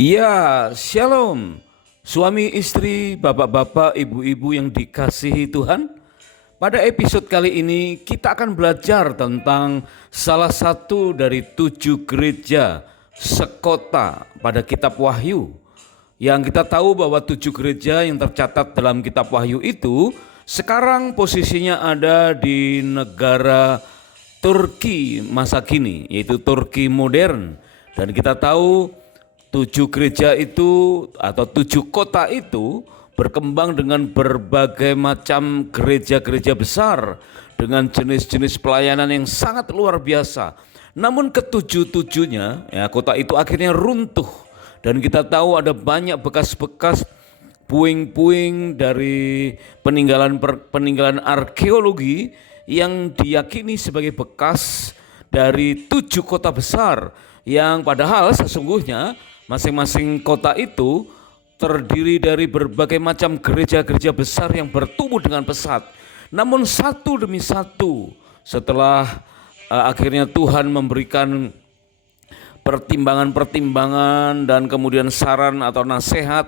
Ya, shalom. Suami istri, bapak-bapak, ibu-ibu yang dikasihi Tuhan. Pada episode kali ini kita akan belajar tentang salah satu dari 7 gereja sekota pada kitab Wahyu. Yang kita tahu bahwa 7 gereja yang tercatat dalam kitab Wahyu itu sekarang posisinya ada di negara Turki masa kini, yaitu Turki modern. Dan kita tahu 7 gereja itu atau 7 kota itu berkembang dengan berbagai macam gereja-gereja besar dengan jenis-jenis pelayanan yang sangat luar biasa. Namun ketujuh-tujuhnya ya, kota itu akhirnya runtuh, dan kita tahu ada banyak bekas-bekas puing-puing dari peninggalan arkeologi yang diyakini sebagai bekas dari 7 kota besar, yang padahal sesungguhnya masing-masing kota itu terdiri dari berbagai macam gereja-gereja besar yang bertumbuh dengan pesat. Namun satu demi satu setelah akhirnya Tuhan memberikan pertimbangan-pertimbangan dan kemudian saran atau nasihat,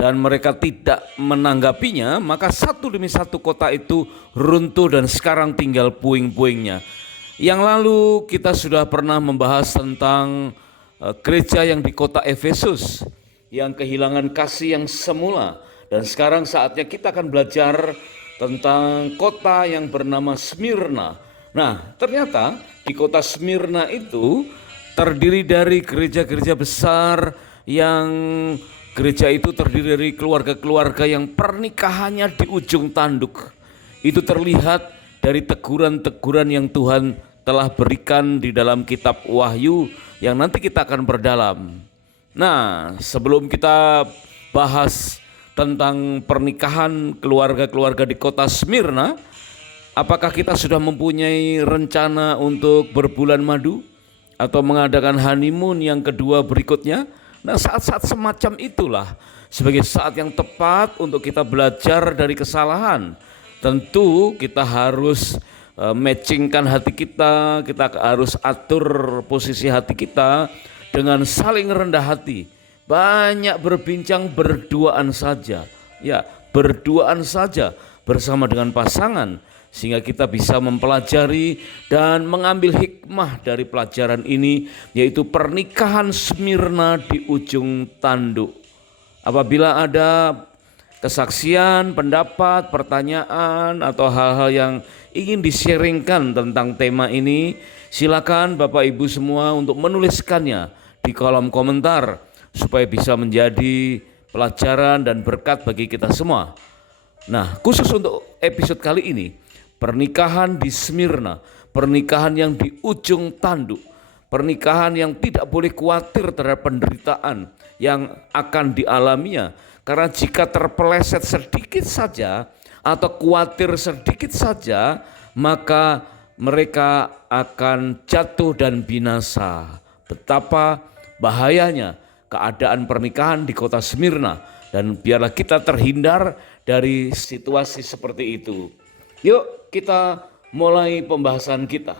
dan mereka tidak menanggapinya, maka satu demi satu kota itu runtuh dan sekarang tinggal puing-puingnya. Yang lalu kita sudah pernah membahas tentang gereja yang di kota Efesus yang kehilangan kasih yang semula, dan sekarang saatnya kita akan belajar tentang kota yang bernama Smyrna. Nah, ternyata di kota Smyrna itu terdiri dari gereja-gereja besar, yang gereja itu terdiri dari keluarga-keluarga yang pernikahannya di ujung tanduk. Itu terlihat dari teguran-teguran yang Tuhan telah berikan di dalam kitab Wahyu yang nanti kita akan berdalam. Nah, sebelum kita bahas tentang pernikahan keluarga-keluarga di kota Smyrna, apakah kita sudah mempunyai rencana untuk berbulan madu atau mengadakan honeymoon yang kedua berikutnya? Nah, saat-saat semacam itulah sebagai saat yang tepat untuk kita belajar dari kesalahan. Tentu kita harus matchingkan hati kita harus atur posisi hati kita dengan saling rendah hati. Banyak berbincang, berduaan saja. Ya, berduaan saja bersama dengan pasangan, sehingga kita bisa mempelajari dan mengambil hikmah dari pelajaran ini, yaitu pernikahan Smyrna di ujung tanduk. Apabila ada kesaksian, pendapat, pertanyaan, atau hal-hal yang ingin di-sharingkan tentang tema ini, silakan Bapak Ibu semua untuk menuliskannya di kolom komentar supaya bisa menjadi pelajaran dan berkat bagi kita semua. Nah, khusus untuk episode kali ini, pernikahan di Smyrna, pernikahan yang di ujung tanduk, pernikahan yang tidak boleh khawatir terhadap penderitaan yang akan dialaminya. Karena jika terpeleset sedikit saja atau khawatir sedikit saja, maka mereka akan jatuh dan binasa. Betapa bahayanya keadaan pernikahan di kota Smyrna, dan biarlah kita terhindar dari situasi seperti itu. Yuk kita mulai pembahasan kita.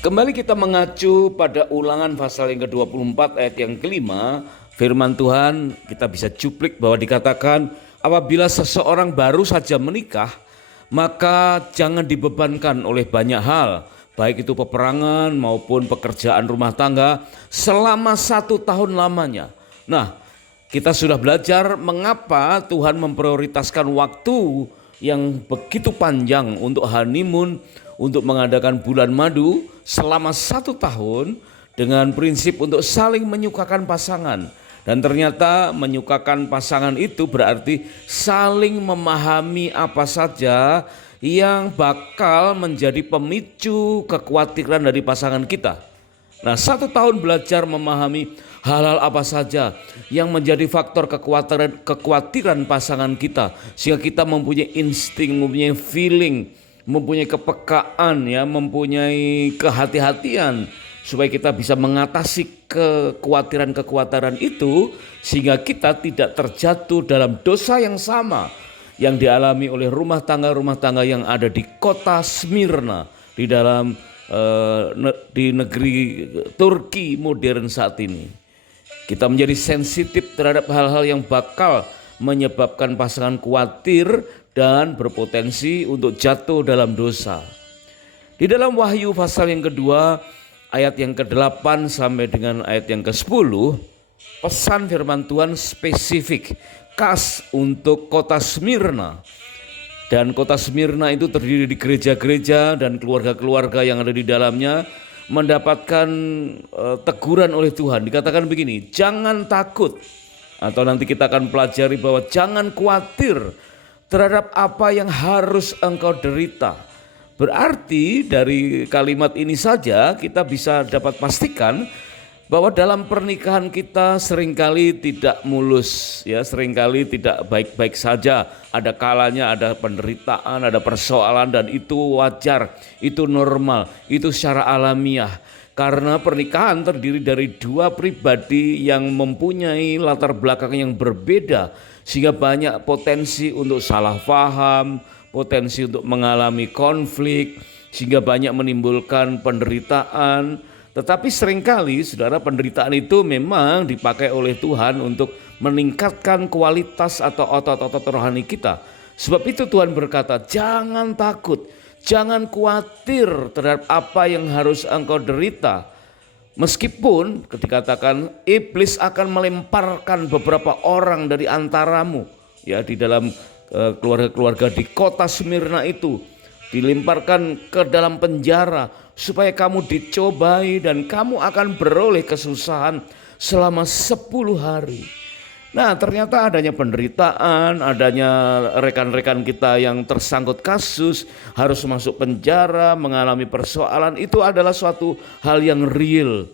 Kembali kita mengacu pada Ulangan pasal yang ke-24 ayat yang kelima. Firman Tuhan kita bisa cuplik bahwa dikatakan, apabila seseorang baru saja menikah, maka jangan dibebankan oleh banyak hal, baik itu peperangan maupun pekerjaan rumah tangga selama 1 tahun lamanya. Nah, kita sudah belajar mengapa Tuhan memprioritaskan waktu yang begitu panjang untuk honeymoon, untuk mengadakan bulan madu selama 1 tahun dengan prinsip untuk saling menyukakan pasangan. Dan ternyata menyukakan pasangan itu berarti saling memahami apa saja yang bakal menjadi pemicu kekhawatiran dari pasangan kita. Nah, 1 tahun belajar memahami hal-hal apa saja yang menjadi faktor kekhawatiran pasangan kita, sehingga kita mempunyai insting, mempunyai feeling, mempunyai kepekaan, ya, mempunyai kehati-hatian supaya kita bisa mengatasi kekhawatiran-kekhawatiran itu, sehingga kita tidak terjatuh dalam dosa yang sama yang dialami oleh rumah tangga yang ada di kota Smyrna di dalam di negeri Turki modern saat ini. Kita menjadi sensitif terhadap hal-hal yang bakal menyebabkan pasangan khawatir dan berpotensi untuk jatuh dalam dosa. Di dalam Wahyu pasal yang kedua, ayat yang ke-8 sampai dengan ayat yang ke-10, pesan firman Tuhan spesifik, khas untuk kota Smyrna. Dan kota Smyrna itu terdiri di gereja-gereja dan keluarga-keluarga yang ada di dalamnya mendapatkan teguran oleh Tuhan. Dikatakan begini, jangan takut. Atau nanti kita akan pelajari bahwa jangan khawatir terhadap apa yang harus engkau derita. Berarti dari kalimat ini saja kita bisa dapat pastikan bahwa dalam pernikahan kita seringkali tidak mulus, ya, seringkali tidak baik-baik saja. Ada kalanya ada penderitaan, ada persoalan, dan itu wajar, itu normal, itu secara alamiah. Karena pernikahan terdiri dari dua pribadi yang mempunyai latar belakang yang berbeda, sehingga banyak potensi untuk salah paham, potensi untuk mengalami konflik, sehingga banyak menimbulkan penderitaan. Tetapi seringkali saudara, penderitaan itu memang dipakai oleh Tuhan untuk meningkatkan kualitas atau otot-otot rohani kita. Sebab itu Tuhan berkata, jangan takut, jangan khawatir terhadap apa yang harus engkau derita. Meskipun dikatakan iblis akan melemparkan beberapa orang dari antaramu, ya, di dalam keluarga-keluarga di kota Smyrna itu, dilemparkan ke dalam penjara supaya kamu dicobai dan kamu akan beroleh kesusahan selama 10 hari. Nah, ternyata adanya penderitaan, adanya rekan-rekan kita yang tersangkut kasus, harus masuk penjara, mengalami persoalan, itu adalah suatu hal yang real,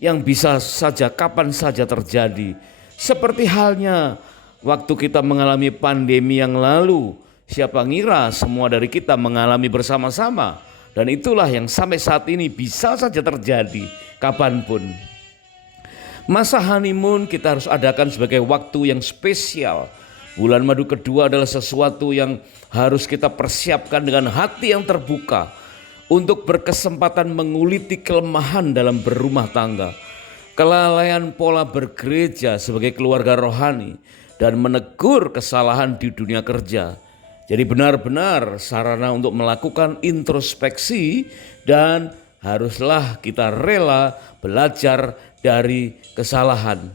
yang bisa saja kapan saja terjadi. Seperti halnya waktu kita mengalami pandemi yang lalu, siapa ngira semua dari kita mengalami bersama-sama. Dan itulah yang sampai saat ini bisa saja terjadi kapanpun. Masa honeymoon kita harus adakan sebagai waktu yang spesial. Bulan madu kedua adalah sesuatu yang harus kita persiapkan dengan hati yang terbuka untuk berkesempatan menguliti kelemahan dalam berumah tangga, kelalaian pola bergereja sebagai keluarga rohani, dan menegur kesalahan di dunia kerja. Jadi benar-benar sarana untuk melakukan introspeksi, dan haruslah kita rela belajar dari kesalahan.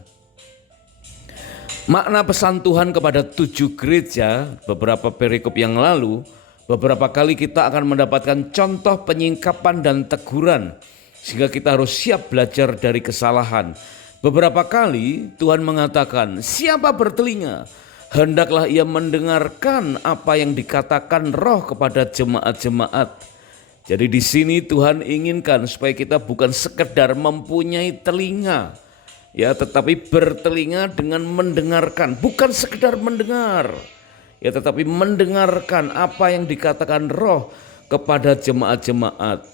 Makna pesan Tuhan kepada 7 gereja beberapa perikop yang lalu, beberapa kali kita akan mendapatkan contoh penyingkapan dan teguran, sehingga kita harus siap belajar dari kesalahan. Beberapa kali Tuhan mengatakan, siapa bertelinga, hendaklah ia mendengarkan apa yang dikatakan Roh kepada jemaat-jemaat. Jadi di sini Tuhan inginkan supaya kita bukan sekedar mempunyai telinga, ya, tetapi bertelinga dengan mendengarkan, bukan sekedar mendengar, ya, tetapi mendengarkan apa yang dikatakan Roh kepada jemaat-jemaat.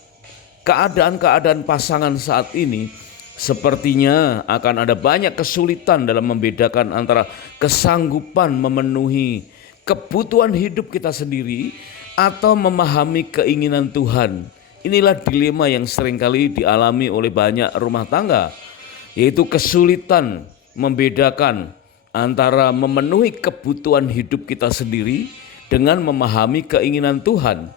Keadaan-keadaan pasangan saat ini sepertinya akan ada banyak kesulitan dalam membedakan antara kesanggupan memenuhi kebutuhan hidup kita sendiri atau memahami keinginan Tuhan. Inilah dilema yang seringkali dialami oleh banyak rumah tangga, yaitu kesulitan membedakan antara memenuhi kebutuhan hidup kita sendiri dengan memahami keinginan Tuhan.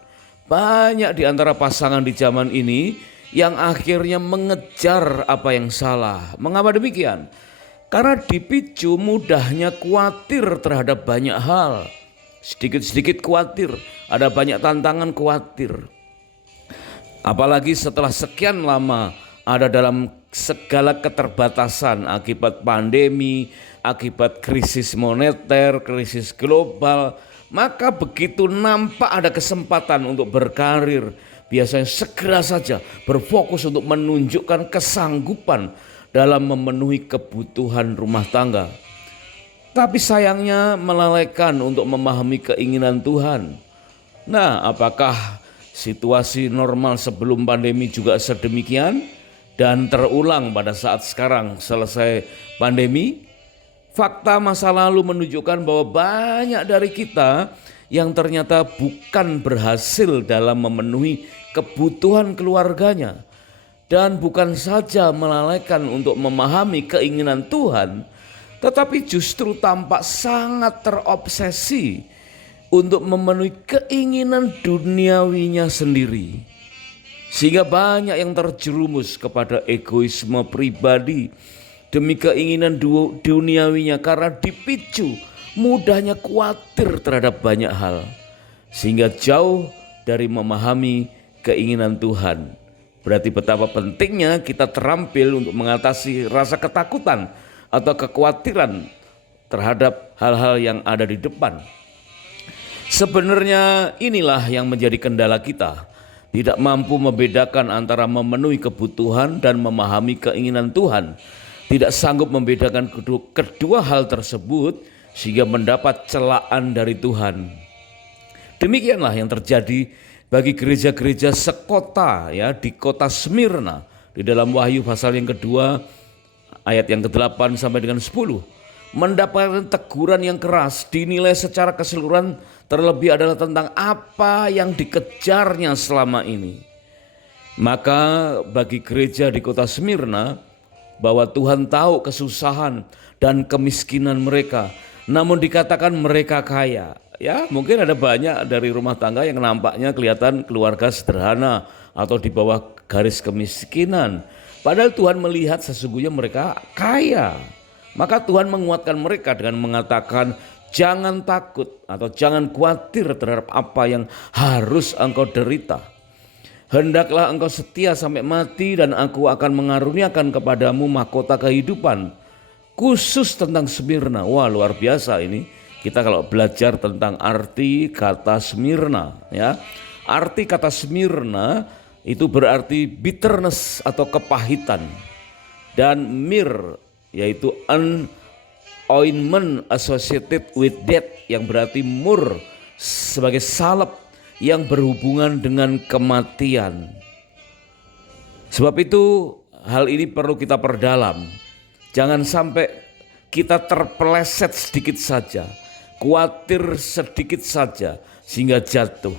Banyak di antara pasangan di zaman ini yang akhirnya mengejar apa yang salah. Mengapa demikian? Karena dipicu mudahnya khawatir terhadap banyak hal. Sedikit-sedikit khawatir, ada banyak tantangan khawatir. Apalagi setelah sekian lama ada dalam segala keterbatasan akibat pandemi, akibat krisis moneter, krisis global, maka begitu nampak ada kesempatan untuk berkarir, biasanya segera saja berfokus untuk menunjukkan kesanggupan dalam memenuhi kebutuhan rumah tangga. Tapi sayangnya melalaikan untuk memahami keinginan Tuhan. Nah, apakah situasi normal sebelum pandemi juga sedemikian dan terulang pada saat sekarang selesai pandemi? Fakta masa lalu menunjukkan bahwa banyak dari kita yang ternyata bukan berhasil dalam memenuhi kebutuhan keluarganya, dan bukan saja melalaikan untuk memahami keinginan Tuhan, tetapi justru tampak sangat terobsesi untuk memenuhi keinginan duniawinya sendiri. Sehingga banyak yang terjerumus kepada egoisme pribadi demi keinginan duniawinya karena dipicu mudahnya khawatir terhadap banyak hal. Sehingga jauh dari memahami keinginan Tuhan. Berarti betapa pentingnya kita terampil untuk mengatasi rasa ketakutan atau kekhawatiran terhadap hal-hal yang ada di depan. Sebenarnya inilah yang menjadi kendala kita. Tidak mampu membedakan antara memenuhi kebutuhan dan memahami keinginan Tuhan. Tidak sanggup membedakan kedua hal tersebut sehingga mendapat celaan dari Tuhan. Demikianlah yang terjadi bagi gereja-gereja sekota ya di kota Smyrna. Di dalam Wahyu pasal yang kedua ayat yang ke-8 sampai dengan 10. Mendapatkan teguran yang keras, dinilai secara keseluruhan terlebih adalah tentang apa yang dikejarnya selama ini. Maka bagi gereja di kota Smyrna, bahwa Tuhan tahu kesusahan dan kemiskinan mereka, namun dikatakan mereka kaya. Ya, mungkin ada banyak dari rumah tangga yang nampaknya kelihatan keluarga sederhana atau di bawah garis kemiskinan. Padahal Tuhan melihat sesungguhnya mereka kaya. Maka Tuhan menguatkan mereka dengan mengatakan, jangan takut atau jangan khawatir terhadap apa yang harus engkau derita. Hendaklah engkau setia sampai mati dan aku akan mengaruniakan kepadamu mahkota kehidupan. Khusus tentang Smyrna. Wah, luar biasa ini. Kita kalau belajar tentang arti kata Smyrna ya. Arti kata Smyrna itu berarti bitterness atau kepahitan. Dan mir yaitu an ointment associated with death yang berarti mur sebagai salep yang berhubungan dengan kematian. Sebab itu hal ini perlu kita perdalam. Jangan sampai kita terpeleset sedikit saja, khawatir sedikit saja sehingga jatuh.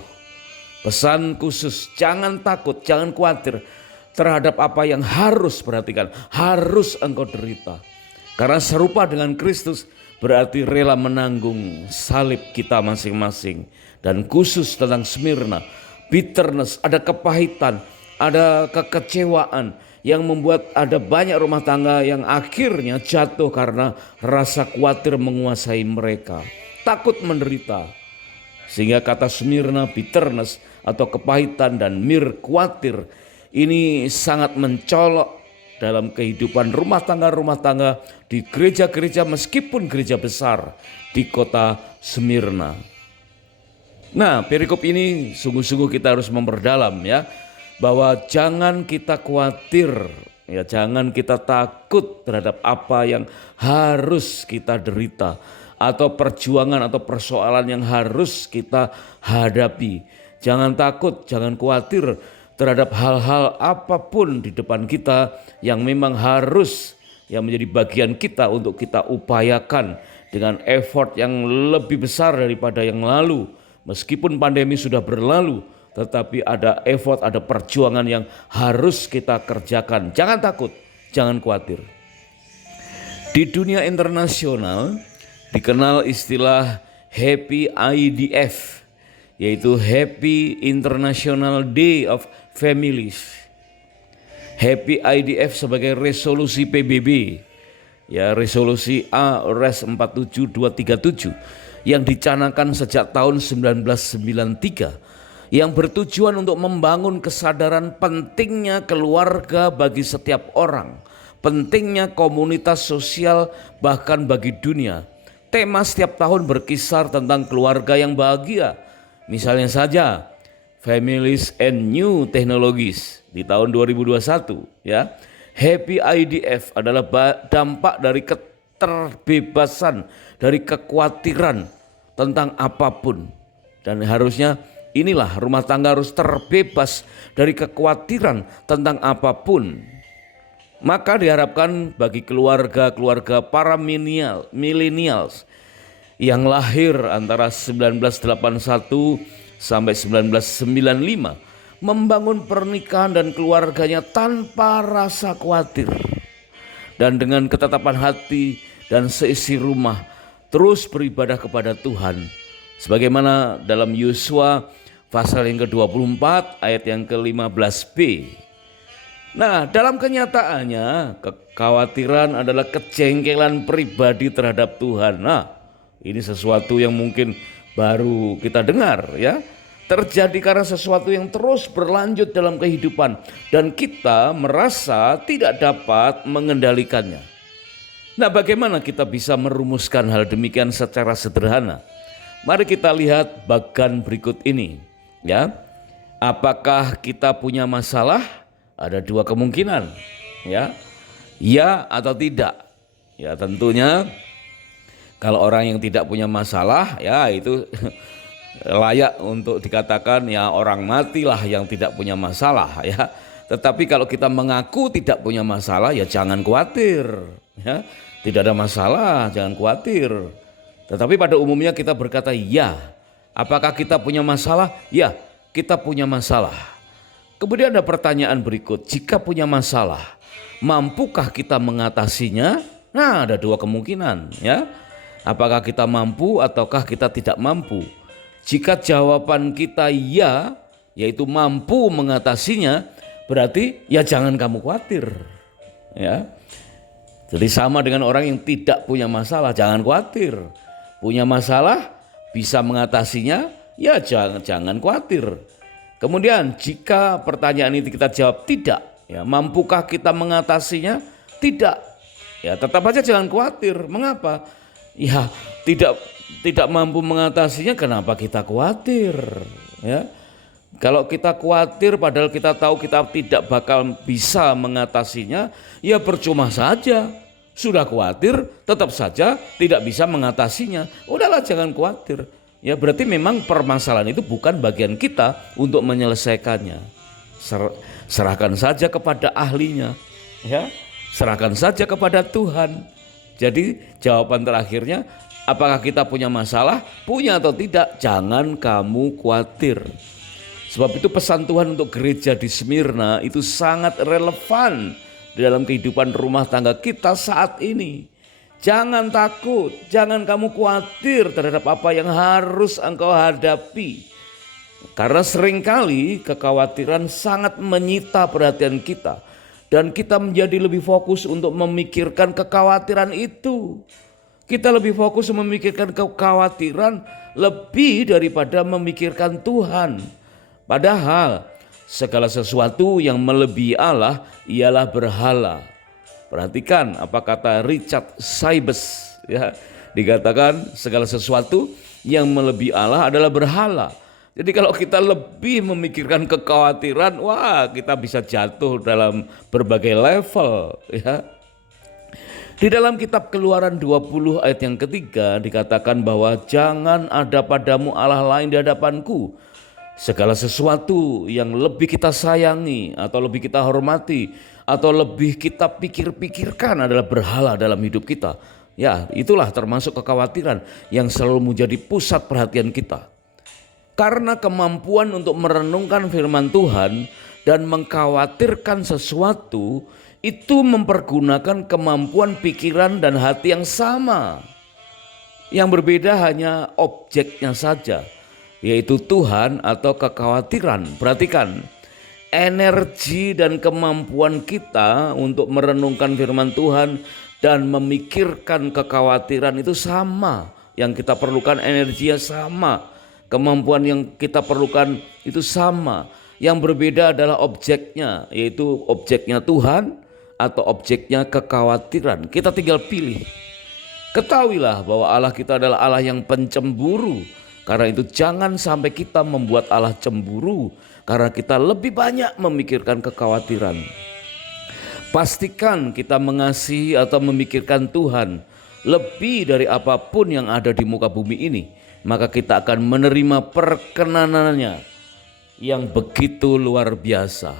Pesan khusus, jangan takut, jangan khawatir terhadap apa yang harus perhatikan, harus engkau derita. Karena serupa dengan Kristus berarti rela menanggung salib kita masing-masing. Dan khusus tentang Smyrna, bitterness, ada kepahitan, ada kekecewaan yang membuat ada banyak rumah tangga yang akhirnya jatuh karena rasa khawatir menguasai mereka. Takut menderita. Sehingga kata Smyrna, bitterness atau kepahitan dan mir, khawatir, ini sangat mencolok dalam kehidupan rumah tangga di gereja-gereja meskipun gereja besar di kota Smyrna. Nah, perikop ini sungguh-sungguh kita harus memperdalam ya, bahwa jangan kita khawatir ya, jangan kita takut terhadap apa yang harus kita derita atau perjuangan atau persoalan yang harus kita hadapi. Jangan takut, jangan khawatir terhadap hal-hal apapun di depan kita yang memang harus yang menjadi bagian kita untuk kita upayakan dengan effort yang lebih besar daripada yang lalu. Meskipun pandemi sudah berlalu, tetapi ada effort, ada perjuangan yang harus kita kerjakan. Jangan takut, jangan khawatir. Di dunia internasional dikenal istilah Happy IDF, yaitu Happy International Day of Families. Happy IDF sebagai resolusi PBB, ya resolusi ARES 47237 yang dicanangkan sejak tahun 1993, yang bertujuan untuk membangun kesadaran pentingnya keluarga bagi setiap orang, pentingnya komunitas sosial bahkan bagi dunia. Tema setiap tahun berkisar tentang keluarga yang bahagia. Misalnya saja Families and New Technologies di tahun 2021 ya. Happy IDF adalah dampak dari keterbebasan dari kekhawatiran tentang apapun. Dan harusnya inilah rumah tangga harus terbebas dari kekhawatiran tentang apapun. Maka diharapkan bagi keluarga-keluarga para millennials yang lahir antara 1981 sampai 1995 membangun pernikahan dan keluarganya tanpa rasa khawatir. Dan dengan ketetapan hati dan seisi rumah terus beribadah kepada Tuhan. Sebagaimana dalam Yosua pasal yang ke-24 ayat yang ke-15b. Nah, dalam kenyataannya kekhawatiran adalah kejengkelan pribadi terhadap Tuhan. Nah, ini sesuatu yang mungkin baru kita dengar ya. Terjadi karena sesuatu yang terus berlanjut dalam kehidupan dan kita merasa tidak dapat mengendalikannya. Nah, bagaimana kita bisa merumuskan hal demikian secara sederhana? Mari kita lihat bagan berikut ini ya. Apakah kita punya masalah? Ada dua kemungkinan ya. Ya atau tidak. Ya, tentunya kalau orang yang tidak punya masalah ya itu layak untuk dikatakan ya orang matilah yang tidak punya masalah ya. Tetapi kalau kita mengaku tidak punya masalah ya jangan khawatir ya. Tidak ada masalah, jangan khawatir. Tetapi pada umumnya kita berkata ya. Apakah kita punya masalah? Ya, kita punya masalah. Kemudian ada pertanyaan berikut, jika punya masalah, mampukah kita mengatasinya? Nah, ada dua kemungkinan ya. Apakah kita mampu ataukah kita tidak mampu? Jika jawaban kita ya, yaitu mampu mengatasinya, berarti ya jangan kamu khawatir. Ya. Jadi sama dengan orang yang tidak punya masalah, jangan khawatir. Punya masalah, bisa mengatasinya, ya jangan khawatir. Kemudian jika pertanyaan ini kita jawab tidak, ya mampukah kita mengatasinya? Tidak. Ya tetap aja jangan khawatir. Mengapa? Ya tidak mampu mengatasinya, kenapa kita khawatir? Ya. Kalau kita khawatir padahal kita tahu kita tidak bakal bisa mengatasinya, ya percuma saja. Sudah khawatir tetap saja tidak bisa mengatasinya. Udahlah jangan khawatir. Ya berarti memang permasalahan itu bukan bagian kita untuk menyelesaikannya. Serahkan saja kepada ahlinya. Ya, serahkan saja kepada Tuhan. Jadi jawaban terakhirnya, apakah kita punya masalah? Punya atau tidak? Jangan kamu khawatir. Sebab itu pesan Tuhan untuk gereja di Smyrna itu sangat relevan di dalam kehidupan rumah tangga kita saat ini. Jangan takut, jangan kamu khawatir terhadap apa yang harus engkau hadapi. Karena seringkali kekhawatiran sangat menyita perhatian kita. Dan kita menjadi lebih fokus untuk memikirkan kekhawatiran itu. Kita lebih fokus memikirkan kekhawatiran lebih daripada memikirkan Tuhan. Padahal segala sesuatu yang melebihi Allah ialah berhala. Perhatikan apa kata Richard Sybes ya. Dikatakan segala sesuatu yang melebihi Allah adalah berhala. Jadi kalau kita lebih memikirkan kekhawatiran, wah kita bisa jatuh dalam berbagai level ya. Di dalam kitab Keluaran 20 ayat yang ketiga dikatakan bahwa jangan ada padamu Allah lain di hadapanku. Segala sesuatu yang lebih kita sayangi atau lebih kita hormati atau lebih kita pikir-pikirkan adalah berhala dalam hidup kita. Ya, itulah termasuk kekhawatiran yang selalu menjadi pusat perhatian kita. Karena kemampuan untuk merenungkan firman Tuhan dan mengkhawatirkan sesuatu itu mempergunakan kemampuan pikiran dan hati yang sama. Yang berbeda hanya objeknya saja, yaitu Tuhan atau kekhawatiran. Perhatikan, energi dan kemampuan kita untuk merenungkan firman Tuhan dan memikirkan kekhawatiran itu sama. Yang kita perlukan energinya sama. Kemampuan yang kita perlukan itu sama. Yang berbeda adalah objeknya, yaitu objeknya Tuhan atau objeknya kekhawatiran. Kita tinggal pilih. Ketahuilah bahwa Allah kita adalah Allah yang pencemburu. Karena itu jangan sampai kita membuat Allah cemburu karena kita lebih banyak memikirkan kekhawatiran. Pastikan kita mengasihi atau memikirkan Tuhan lebih dari apapun yang ada di muka bumi ini. Maka kita akan menerima perkenanannya yang begitu luar biasa.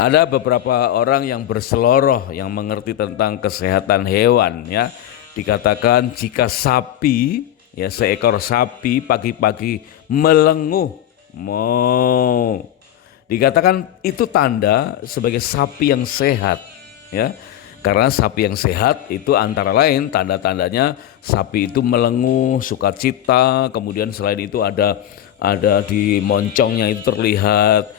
Ada beberapa orang yang berseloroh yang mengerti tentang kesehatan hewan ya. Dikatakan jika sapi ya, seekor sapi pagi-pagi melenguh Mau. Dikatakan itu tanda sebagai sapi yang sehat, ya. Karena sapi yang sehat itu antara lain tanda-tandanya sapi itu melenguh, sukacita, kemudian selain itu ada di moncongnya itu terlihat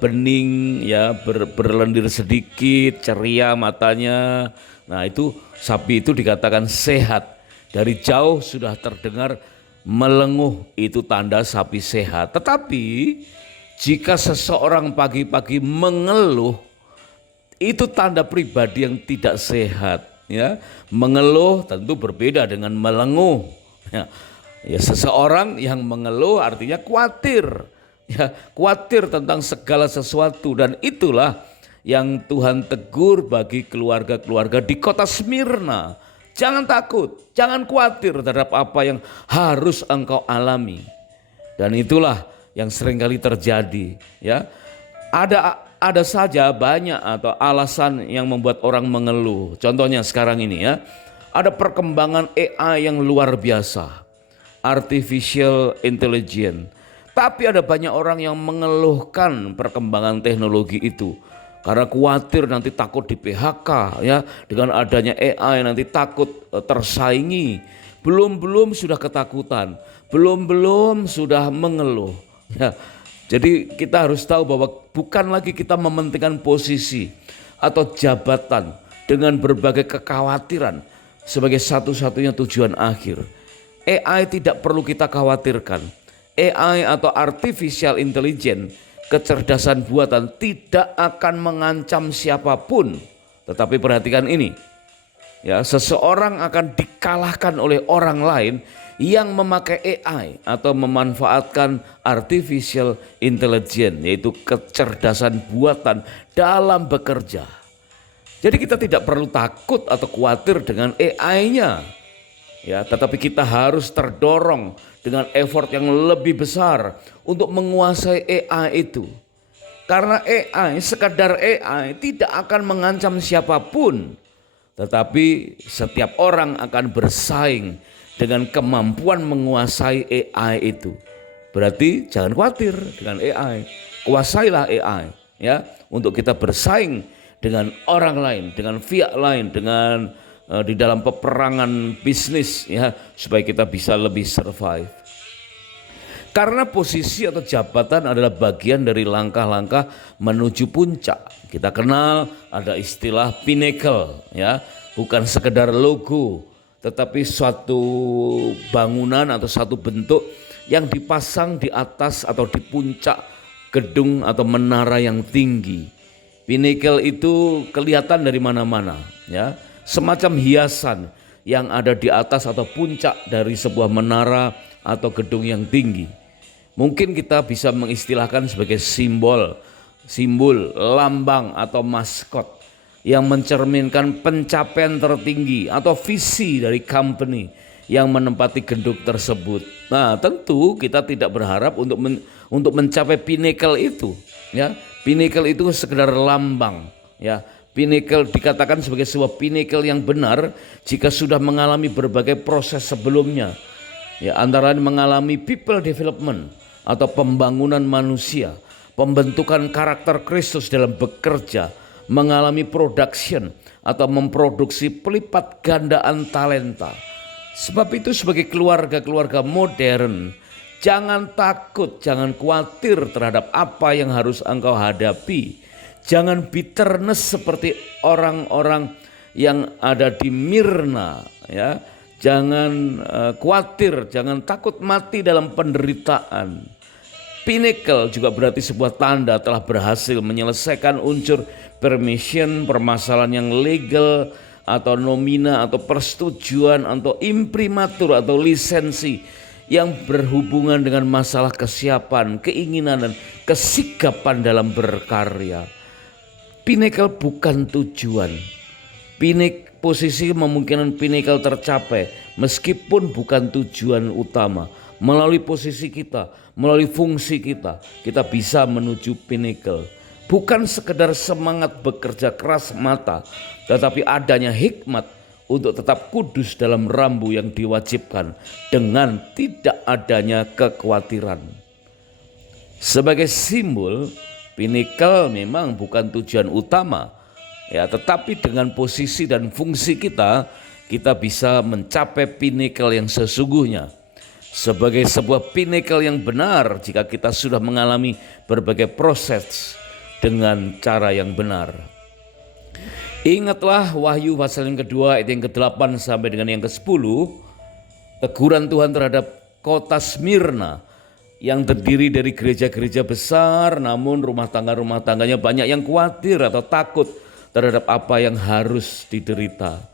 bening, ya, berlendir sedikit, ceria matanya. Nah, itu sapi itu dikatakan sehat. Dari jauh sudah terdengar melenguh, itu tanda sapi sehat. Tetapi jika seseorang pagi-pagi mengeluh, itu tanda pribadi yang tidak sehat, ya. Mengeluh tentu berbeda dengan melenguh, ya. Ya, seseorang yang mengeluh artinya khawatir, ya, khawatir tentang segala sesuatu, dan itulah yang Tuhan tegur bagi keluarga-keluarga di kota Smyrna. Jangan takut, jangan khawatir terhadap apa yang harus engkau alami. Dan itulah yang seringkali terjadi, ya. Ada saja banyak atau alasan yang membuat orang mengeluh. Contohnya sekarang ini, ya. Ada perkembangan AI yang luar biasa, artificial intelligence. Tapi ada banyak orang yang mengeluhkan perkembangan teknologi itu karena khawatir nanti takut di PHK, ya. Dengan adanya AI nanti takut tersaingi. Belum sudah ketakutan, belum sudah mengeluh, ya. Jadi kita harus tahu bahwa bukan lagi kita mementingkan posisi atau jabatan dengan berbagai kekhawatiran sebagai satu-satunya tujuan akhir. AI tidak perlu kita khawatirkan. AI atau artificial intelligence, kecerdasan buatan, tidak akan mengancam siapapun. Tetapi perhatikan ini, ya, seseorang akan dikalahkan oleh orang lain yang memakai AI atau memanfaatkan artificial intelligence, yaitu kecerdasan buatan dalam bekerja. Jadi kita tidak perlu takut atau khawatir dengan AI-nya, ya, tetapi kita harus terdorong dengan effort yang lebih besar untuk menguasai AI itu. Karena AI, sekadar AI tidak akan mengancam siapapun, tetapi setiap orang akan bersaing dengan kemampuan menguasai AI itu. Berarti jangan khawatir dengan AI. Kuasailah AI, ya, untuk kita bersaing dengan orang lain, dengan pihak lain, dengan di dalam peperangan bisnis, ya, supaya kita bisa lebih survive. Karena posisi atau jabatan adalah bagian dari langkah-langkah menuju puncak. Kita kenal ada istilah pinnacle, ya, bukan sekedar logo, tetapi suatu bangunan atau satu bentuk yang dipasang di atas atau di puncak gedung atau menara yang tinggi. Pinnacle itu kelihatan dari mana-mana, ya, semacam hiasan yang ada di atas atau puncak dari sebuah menara atau gedung yang tinggi. Mungkin kita bisa mengistilahkan sebagai simbol, lambang atau maskot yang mencerminkan pencapaian tertinggi atau visi dari company yang menempati gedung tersebut. Nah, tentu kita tidak berharap untuk mencapai pinnacle itu, ya. Pinnacle itu sekedar lambang, ya. Pinnacle dikatakan sebagai sebuah pinnacle yang benar jika sudah mengalami berbagai proses sebelumnya, ya, antara lain mengalami people development atau pembangunan manusia, pembentukan karakter Kristus dalam bekerja, mengalami production atau memproduksi pelipat gandaan talenta. Sebab itu sebagai keluarga-keluarga modern, jangan takut, jangan khawatir terhadap apa yang harus engkau hadapi. Jangan bitterness seperti orang-orang yang ada di Smyrna, ya. Jangan khawatir, jangan takut mati dalam penderitaan. Pinnacle juga berarti sebuah tanda telah berhasil menyelesaikan unsur permission, permasalahan yang legal atau nomina atau persetujuan atau imprimatur atau lisensi yang berhubungan dengan masalah kesiapan, keinginan dan kesigapan dalam berkarya. Pinnacle bukan tujuan. Posisi memungkinkan pinnacle tercapai meskipun bukan tujuan utama. Melalui posisi kita, melalui fungsi kita, kita bisa menuju pinnacle. Bukan sekedar semangat bekerja keras mata, tetapi adanya hikmat untuk tetap kudus dalam rambu yang diwajibkan dengan tidak adanya kekhawatiran. Sebagai simbol, pinnacle memang bukan tujuan utama, ya, tetapi dengan posisi dan fungsi kita bisa mencapai pinnacle yang sesungguhnya. Sebagai sebuah pinnacle yang benar jika kita sudah mengalami berbagai proses dengan cara yang benar. Ingatlah Wahyu pasal yang kedua ayat yang ke-8 sampai dengan yang ke-10, teguran Tuhan terhadap kota Smyrna yang terdiri dari gereja-gereja besar, namun rumah tangganya banyak yang khawatir atau takut terhadap apa yang harus diderita.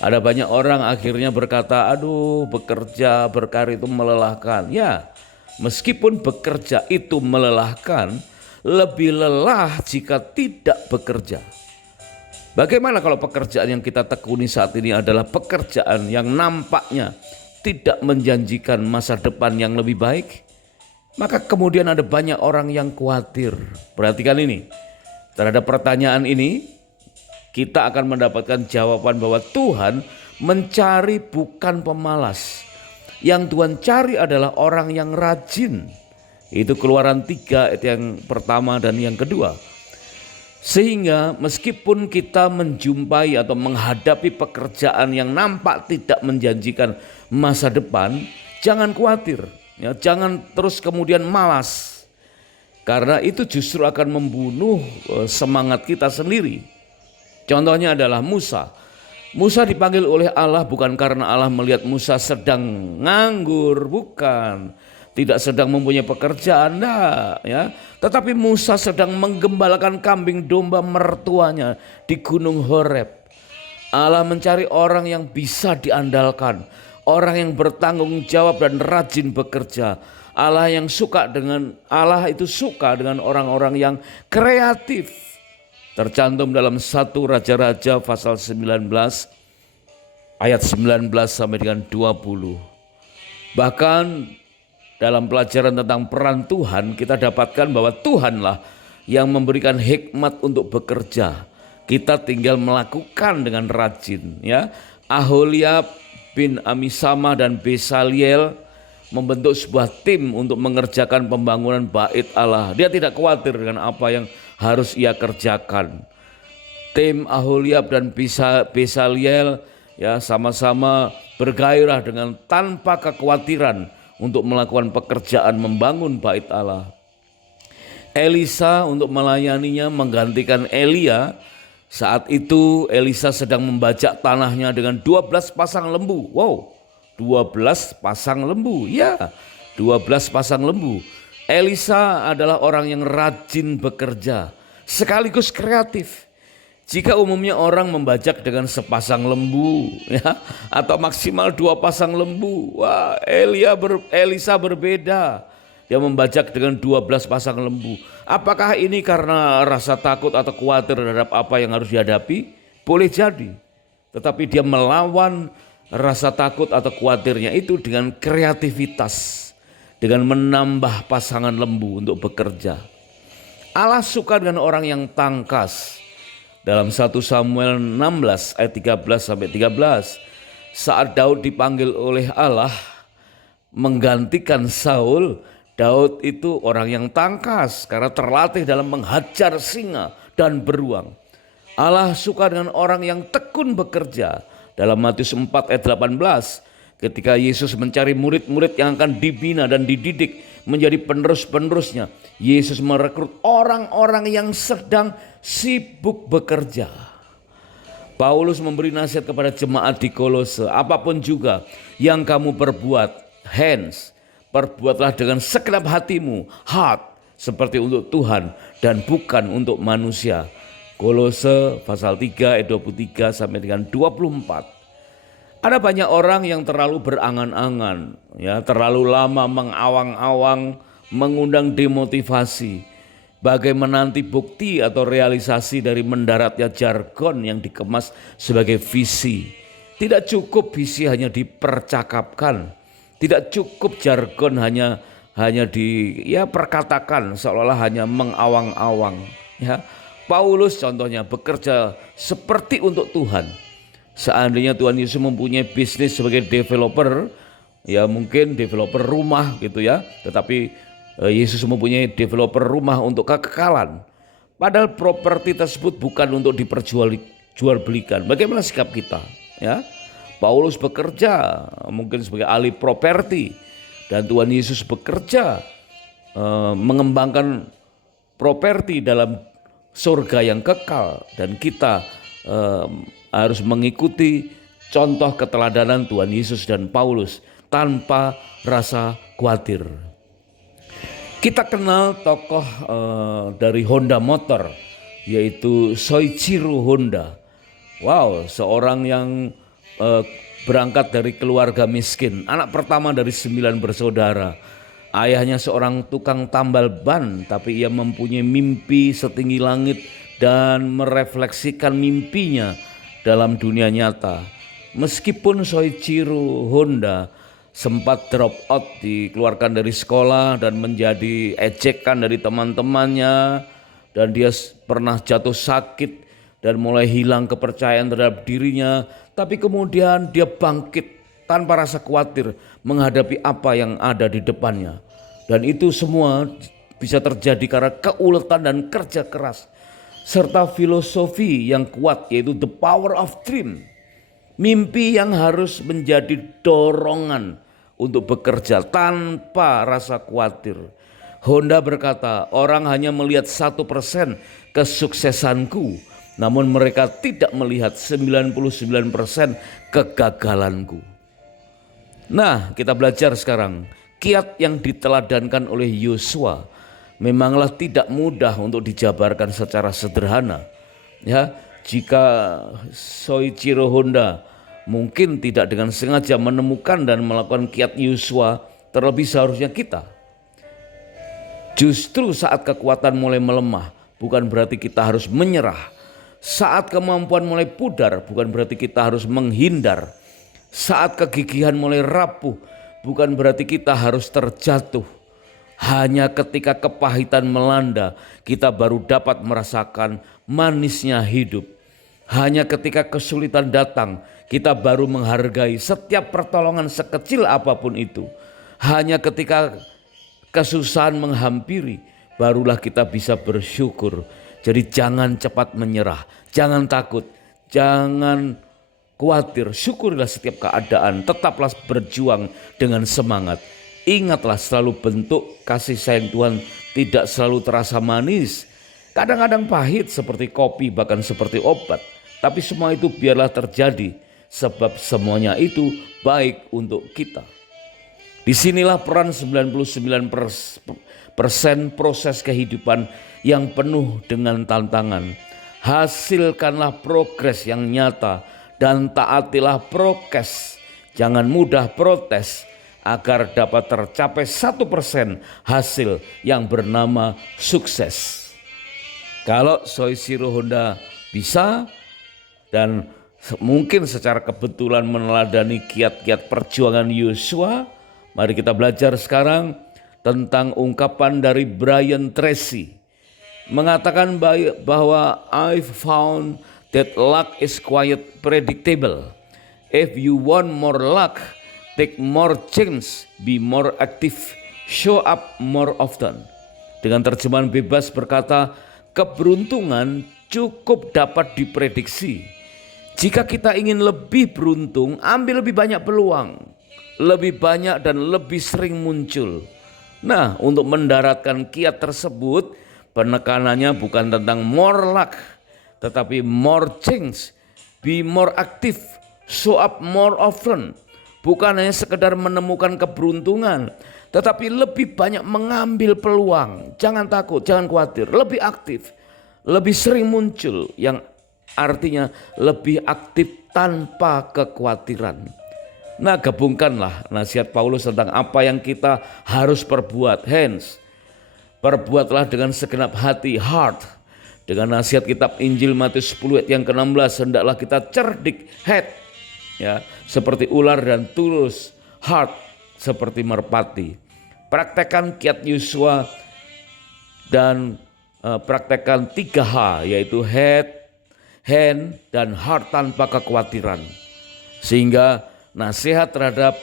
Ada banyak orang akhirnya berkata, aduh, bekerja, berkarir itu melelahkan. Ya, meskipun bekerja itu melelahkan, lebih lelah jika tidak bekerja. Bagaimana kalau pekerjaan yang kita tekuni saat ini adalah pekerjaan yang nampaknya tidak menjanjikan masa depan yang lebih baik? Maka kemudian ada banyak orang yang khawatir. Perhatikan ini, terhadap pertanyaan ini, kita akan mendapatkan jawaban bahwa Tuhan mencari bukan pemalas. Yang Tuhan cari adalah orang yang rajin. Itu Keluaran 3 ayat yang pertama dan yang kedua. Sehingga meskipun kita menjumpai atau menghadapi pekerjaan yang nampak tidak menjanjikan masa depan, jangan khawatir, ya, jangan terus kemudian malas. Karena itu justru akan membunuh semangat kita sendiri. Contohnya adalah Musa. Musa dipanggil oleh Allah bukan karena Allah melihat Musa sedang nganggur, bukan. Tidak sedang mempunyai pekerjaan, enggak, ya. Tetapi Musa sedang menggembalakan kambing domba mertuanya di Gunung Horeb. Allah mencari orang yang bisa diandalkan, orang yang bertanggung jawab dan rajin bekerja. Allah itu suka dengan orang-orang yang kreatif. Tercantum dalam 1 Raja-Raja pasal 19 ayat 19 sampai dengan 20. Bahkan dalam pelajaran tentang peran Tuhan kita dapatkan bahwa Tuhanlah yang memberikan hikmat untuk bekerja. Kita tinggal melakukan dengan rajin, ya. Aholiab bin Amisama dan Besaliel membentuk sebuah tim untuk mengerjakan pembangunan bait Allah. Dia tidak khawatir dengan apa yang harus ia kerjakan. Tim Aholiab dan Besaliel, ya, sama-sama bergairah dengan tanpa kekhawatiran untuk melakukan pekerjaan membangun bait Allah. Elisa untuk melayaninya menggantikan Elia. Saat itu Elisa sedang membajak tanahnya dengan 12 pasang lembu. Wow, 12 pasang lembu, ya, 12 pasang lembu. Elisa adalah orang yang rajin bekerja, sekaligus kreatif. Jika umumnya orang membajak dengan sepasang lembu, ya, atau maksimal 2 pasang lembu, wah, Elisa berbeda. Dia membajak dengan 12 pasang lembu. Apakah ini karena rasa takut atau khawatir terhadap apa yang harus dihadapi? Boleh jadi. Tetapi dia melawan rasa takut atau khawatirnya itu dengan kreativitas, dengan menambah pasangan lembu untuk bekerja. Allah suka dengan orang yang tangkas. Dalam 1 Samuel 16 ayat 13 sampai 13, saat Daud dipanggil oleh Allah menggantikan Saul, Daud itu orang yang tangkas karena terlatih dalam menghajar singa dan beruang. Allah suka dengan orang yang tekun bekerja. Dalam Matius 4 ayat 18, ketika Yesus mencari murid-murid yang akan dibina dan dididik menjadi penerus-penerusnya, Yesus merekrut orang-orang yang sedang sibuk bekerja. Paulus memberi nasihat kepada jemaat di Kolose, apapun juga yang kamu perbuat, perbuatlah dengan segenap hatimu, heart, seperti untuk Tuhan dan bukan untuk manusia. Kolose pasal 3 ayat 23 sampai dengan 24. Ada banyak orang yang terlalu berangan-angan, ya, terlalu lama mengawang-awang, mengundang demotivasi, bagai menanti bukti atau realisasi dari mendaratnya jargon yang dikemas sebagai visi. Tidak cukup visi hanya dipercakapkan, tidak cukup jargon hanya perkatakan seolah-olah hanya mengawang-awang, ya. Paulus contohnya bekerja seperti untuk Tuhan. Seandainya Tuhan Yesus mempunyai bisnis sebagai developer, ya mungkin developer rumah gitu ya, tetapi Yesus mempunyai developer rumah untuk kekekalan. Padahal properti tersebut bukan untuk diperjualbelikan. Bagaimana sikap kita? Ya, Paulus bekerja mungkin sebagai ahli properti, dan Tuhan Yesus bekerja mengembangkan properti dalam surga yang kekal, dan kita harus mengikuti contoh keteladanan Tuhan Yesus dan Paulus tanpa rasa khawatir. Kita kenal tokoh dari Honda Motor, yaitu Soichiro Honda. Wow, seorang yang berangkat dari keluarga miskin, anak pertama dari 9 bersaudara. Ayahnya seorang tukang tambal ban, tapi ia mempunyai mimpi setinggi langit dan merefleksikan mimpinya dalam dunia nyata. Meskipun Soichiro Honda sempat drop out, dikeluarkan dari sekolah dan menjadi ejekan dari teman-temannya, dan dia pernah jatuh sakit dan mulai hilang kepercayaan terhadap dirinya, tapi kemudian dia bangkit tanpa rasa khawatir menghadapi apa yang ada di depannya. Dan itu semua bisa terjadi karena keuletan dan kerja keras serta filosofi yang kuat, yaitu the power of dream. Mimpi yang harus menjadi dorongan untuk bekerja tanpa rasa khawatir. Honda berkata, orang hanya melihat 1% kesuksesanku, namun mereka tidak melihat 99% kegagalanku. Nah, kita belajar sekarang, kiat yang diteladankan oleh Yosua memanglah tidak mudah untuk dijabarkan secara sederhana. Ya, jika Soichiro Honda mungkin tidak dengan sengaja menemukan dan melakukan kiat Yosua, terlebih seharusnya kita. Justru saat kekuatan mulai melemah, bukan berarti kita harus menyerah. Saat kemampuan mulai pudar, bukan berarti kita harus menghindar. Saat kegigihan mulai rapuh, bukan berarti kita harus terjatuh. Hanya ketika kepahitan melanda, kita baru dapat merasakan manisnya hidup. Hanya ketika kesulitan datang, kita baru menghargai setiap pertolongan sekecil apapun itu. Hanya ketika kesusahan menghampiri, barulah kita bisa bersyukur. Jadi jangan cepat menyerah, jangan takut, jangan khawatir. Syukurilah setiap keadaan, tetaplah berjuang dengan semangat. Ingatlah selalu bentuk kasih sayang Tuhan tidak selalu terasa manis. Kadang-kadang pahit seperti kopi, bahkan seperti obat. Tapi semua itu biarlah terjadi, sebab semuanya itu baik untuk kita. Disinilah peran 99% proses kehidupan yang penuh dengan tantangan. Hasilkanlah progres yang nyata dan taatilah prokes. Jangan mudah protes agar dapat tercapai 1% hasil yang bernama sukses. Kalau Soichiro Honda bisa, dan mungkin secara kebetulan meneladani kiat-kiat perjuangan Yosua, mari kita belajar sekarang tentang ungkapan dari Brian Tracy. Mengatakan bahwa I've found that luck is quite predictable. If you want more luck, take more chance, be more active, show up more often. Dengan terjemahan bebas berkata, keberuntungan cukup dapat diprediksi. Jika kita ingin lebih beruntung, ambil lebih banyak peluang, lebih banyak dan lebih sering muncul. Nah, untuk mendaratkan kiat tersebut, penekanannya bukan tentang more luck, tetapi more chance, be more active, show up more often. Bukan hanya sekedar menemukan keberuntungan, tetapi lebih banyak mengambil peluang. Jangan takut, jangan khawatir, lebih aktif, lebih sering muncul, yang artinya lebih aktif tanpa kekhawatiran. Nah, gabungkanlah nasihat Paulus tentang apa yang kita harus perbuat, hands. Perbuatlah dengan segenap hati, heart. Dengan nasihat kitab Injil Matius 10 ayat yang ke-16, hendaklah kita cerdik, head, ya, seperti ular, dan tulus, heart, seperti merpati. Praktekkan kiat Yosua dan praktekkan 3H, yaitu head, hand, dan heart tanpa kekhawatiran. Sehingga nasihat terhadap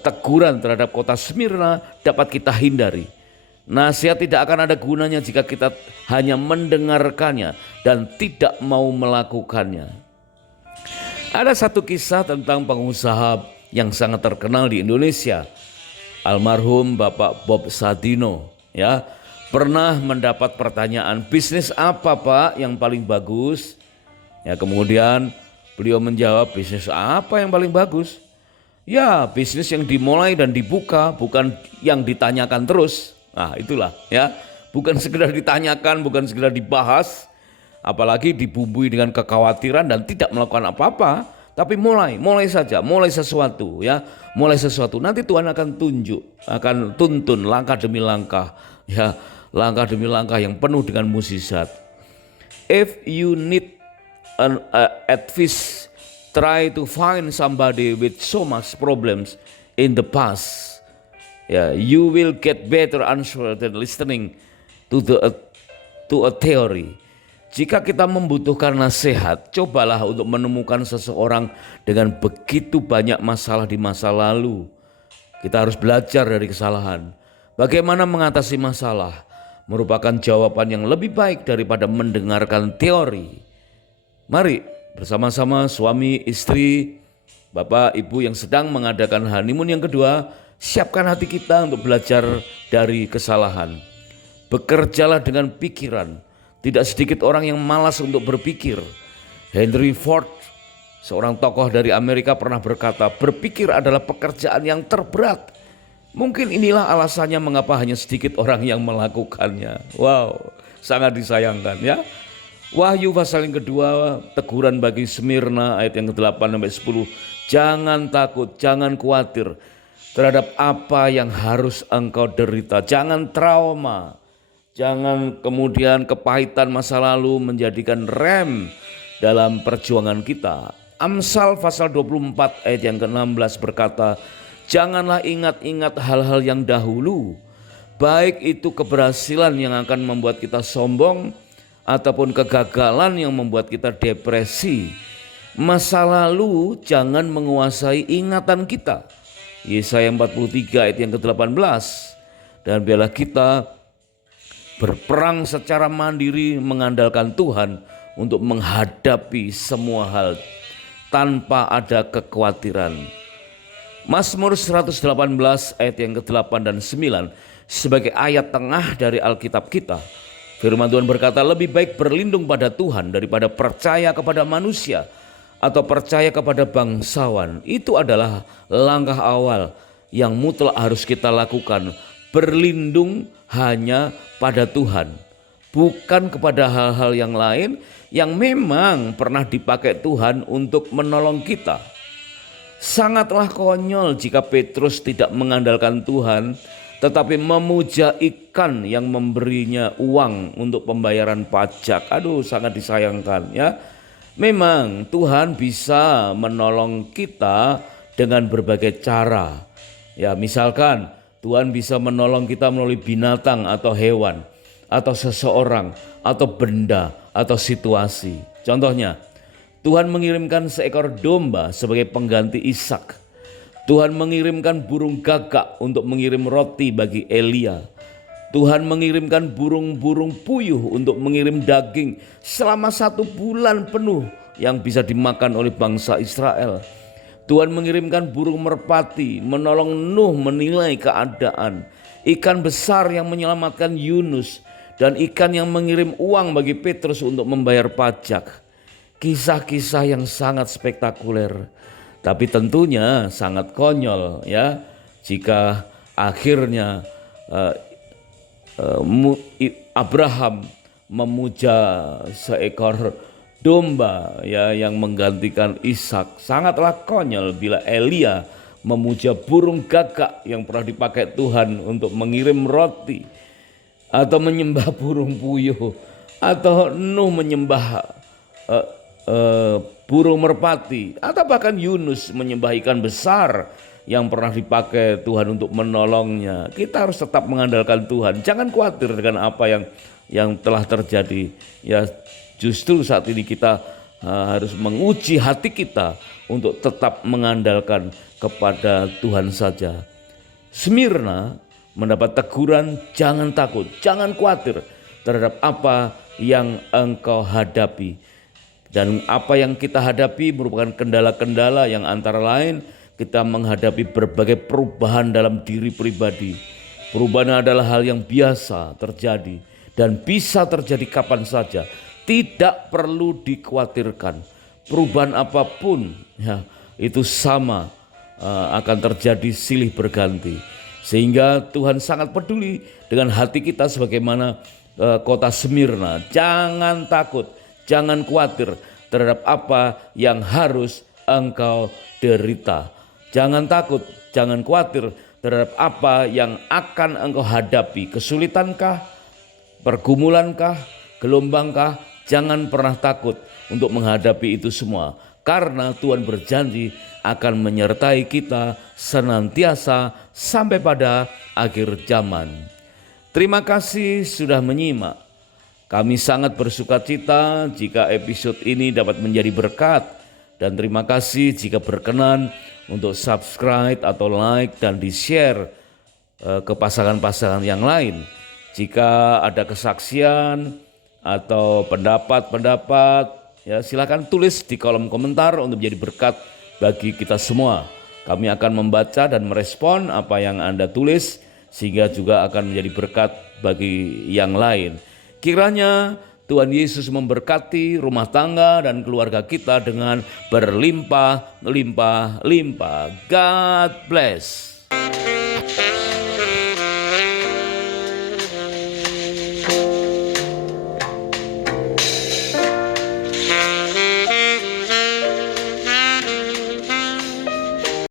teguran terhadap kota Smyrna dapat kita hindari. Nasihat tidak akan ada gunanya jika kita hanya mendengarkannya dan tidak mau melakukannya. Ada satu kisah tentang pengusaha yang sangat terkenal di Indonesia, almarhum Bapak Bob Sadino, ya. Pernah mendapat pertanyaan, bisnis apa Pak yang paling bagus? Ya, kemudian beliau menjawab, bisnis apa yang paling bagus? Ya, bisnis yang dimulai dan dibuka, bukan yang ditanyakan terus. Nah, itulah ya, bukan sekedar ditanyakan, bukan sekedar dibahas, apalagi dibumbui dengan kekhawatiran dan tidak melakukan apa-apa, tapi mulai saja, mulai sesuatu ya, mulai sesuatu. Nanti Tuhan akan tunjuk, akan tuntun langkah demi langkah ya, langkah demi langkah yang penuh dengan mukjizat. If you need an advice, try to find somebody with so much problems in the past. You will get better answer than listening to a theory. Jika kita membutuhkan nasihat, cobalah untuk menemukan seseorang dengan begitu banyak masalah di masa lalu. Kita harus belajar dari kesalahan. Bagaimana mengatasi masalah merupakan jawaban yang lebih baik daripada mendengarkan teori. Mari bersama-sama suami, istri, bapak, ibu yang sedang mengadakan honeymoon yang kedua, siapkan hati kita untuk belajar dari kesalahan. Bekerjalah dengan pikiran. Tidak sedikit orang yang malas untuk berpikir. Henry Ford, seorang tokoh dari Amerika, pernah berkata, berpikir adalah pekerjaan yang terberat. Mungkin inilah alasannya mengapa hanya sedikit orang yang melakukannya. Wow, sangat disayangkan ya. Wahyu pasal yang kedua, teguran bagi Smyrna ayat yang ke-8 sampai 10. Jangan takut, jangan khawatir terhadap apa yang harus engkau derita. Jangan trauma. Jangan kemudian kepahitan masa lalu menjadikan rem dalam perjuangan kita. Amsal pasal 24 ayat yang ke-16 berkata, janganlah ingat-ingat hal-hal yang dahulu, baik itu keberhasilan yang akan membuat kita sombong ataupun kegagalan yang membuat kita depresi. Masa lalu jangan menguasai ingatan kita. Yesaya 43 ayat yang ke-18. Dan biarlah kita berperang secara mandiri mengandalkan Tuhan untuk menghadapi semua hal tanpa ada kekhawatiran. Mazmur 118 ayat yang ke-8 dan 9 sebagai ayat tengah dari Alkitab kita. Firman Tuhan berkata, lebih baik berlindung pada Tuhan daripada percaya kepada manusia atau percaya kepada bangsawan. Itu adalah langkah awal yang mutlak harus kita lakukan. Berlindung hanya pada Tuhan, bukan kepada hal-hal yang lain yang memang pernah dipakai Tuhan untuk menolong kita. Sangatlah konyol jika Petrus tidak mengandalkan Tuhan, tetapi memuja ikan yang memberinya uang untuk pembayaran pajak. Aduh, sangat disayangkan ya. Memang Tuhan bisa menolong kita dengan berbagai cara. Ya, misalkan Tuhan bisa menolong kita melalui binatang atau hewan, atau seseorang, atau benda, atau situasi. Contohnya, Tuhan mengirimkan seekor domba sebagai pengganti Ishak. Tuhan mengirimkan burung gagak untuk mengirim roti bagi Elia. Tuhan mengirimkan burung-burung puyuh untuk mengirim daging selama 1 bulan penuh yang bisa dimakan oleh bangsa Israel. Tuhan mengirimkan burung merpati menolong Nuh menilai keadaan. Ikan besar yang menyelamatkan Yunus. Dan ikan yang mengirim uang bagi Petrus untuk membayar pajak. Kisah-kisah yang sangat spektakuler. Tapi tentunya sangat konyol ya. Jika akhirnya Abraham memuja seekor domba ya yang menggantikan Ishak. Sangatlah konyol bila Elia memuja burung gagak yang pernah dipakai Tuhan untuk mengirim roti, atau menyembah burung puyuh, atau Nuh menyembah burung merpati, atau bahkan Yunus menyembah ikan besar yang pernah dipakai Tuhan untuk menolongnya. Kita harus tetap mengandalkan Tuhan. Jangan khawatir dengan apa yang telah terjadi. Ya, justru saat ini kita harus menguji hati kita untuk tetap mengandalkan kepada Tuhan saja. Smyrna mendapat teguran, jangan takut, jangan khawatir terhadap apa yang engkau hadapi. Dan apa yang kita hadapi merupakan kendala-kendala yang antara lain kita menghadapi berbagai perubahan dalam diri pribadi. Perubahan adalah hal yang biasa terjadi dan bisa terjadi kapan saja. Tidak perlu dikhawatirkan. Perubahan apapun ya, itu sama akan terjadi silih berganti. Sehingga Tuhan sangat peduli dengan hati kita sebagaimana kota Smyrna. Jangan takut, jangan khawatir terhadap apa yang harus engkau derita. Jangan takut, jangan khawatir terhadap apa yang akan engkau hadapi. Kesulitankah, pergumulankah, gelombangkah? Jangan pernah takut untuk menghadapi itu semua. Karena Tuhan berjanji akan menyertai kita senantiasa sampai pada akhir zaman. Terima kasih sudah menyimak. Kami sangat bersukacita jika episode ini dapat menjadi berkat. Dan terima kasih jika berkenan untuk subscribe atau like dan di-share ke pasangan-pasangan yang lain. Jika ada kesaksian atau pendapat-pendapat, ya silakan tulis di kolom komentar untuk menjadi berkat bagi kita semua. Kami akan membaca dan merespon apa yang Anda tulis sehingga juga akan menjadi berkat bagi yang lain. Kiranya Tuhan Yesus memberkati rumah tangga dan keluarga kita dengan berlimpah-limpah. God bless.